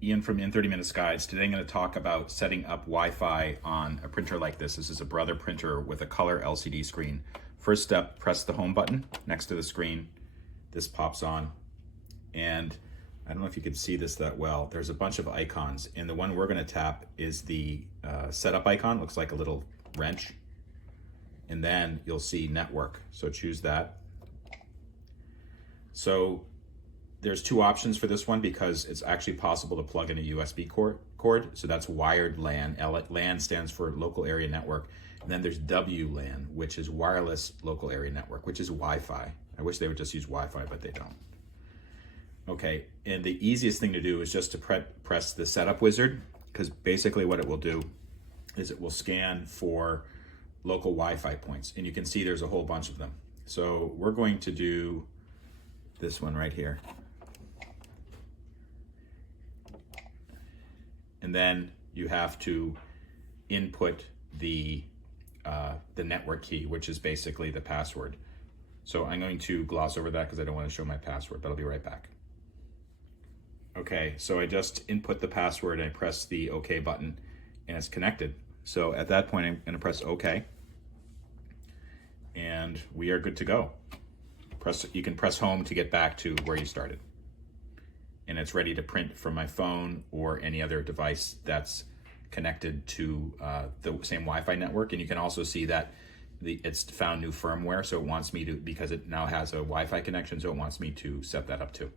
Ian from In 30 Minutes Guides. Today I'm going to talk about setting up Wi-Fi on a printer like this. This is a Brother printer with a color LCD screen. First step, press the home button next to the screen. This pops on, and I don't know if you can see this that well. There's a bunch of icons, and the one we're going to tap is the setup icon. Looks like a little wrench, and then you'll see network. So choose that. So there's two options for this one because it's actually possible to plug in a USB cord. So that's wired LAN. LAN stands for local area network. And then there's WLAN, which is wireless local area network, which is Wi-Fi. I wish they would just use Wi-Fi, but they don't. Okay, and the easiest thing to do is just to press the setup wizard, because basically what it will do is it will scan for local Wi-Fi points. And you can see there's a whole bunch of them. So we're going to do this one right here. And then you have to input the network key, which is basically the password. So I'm going to gloss over that because I don't want to show my password, but I'll be right back. Okay, so I just input the password and I press the OK button and it's connected. So at that point, I'm going to press OK and we are good to go. You can press home to get back to where you started. And it's ready to print from my phone or any other device that's connected to the same Wi-Fi network. And you can also see that it's found new firmware, so it wants me to, because it now has a Wi-Fi connection, so it wants me to set that up too.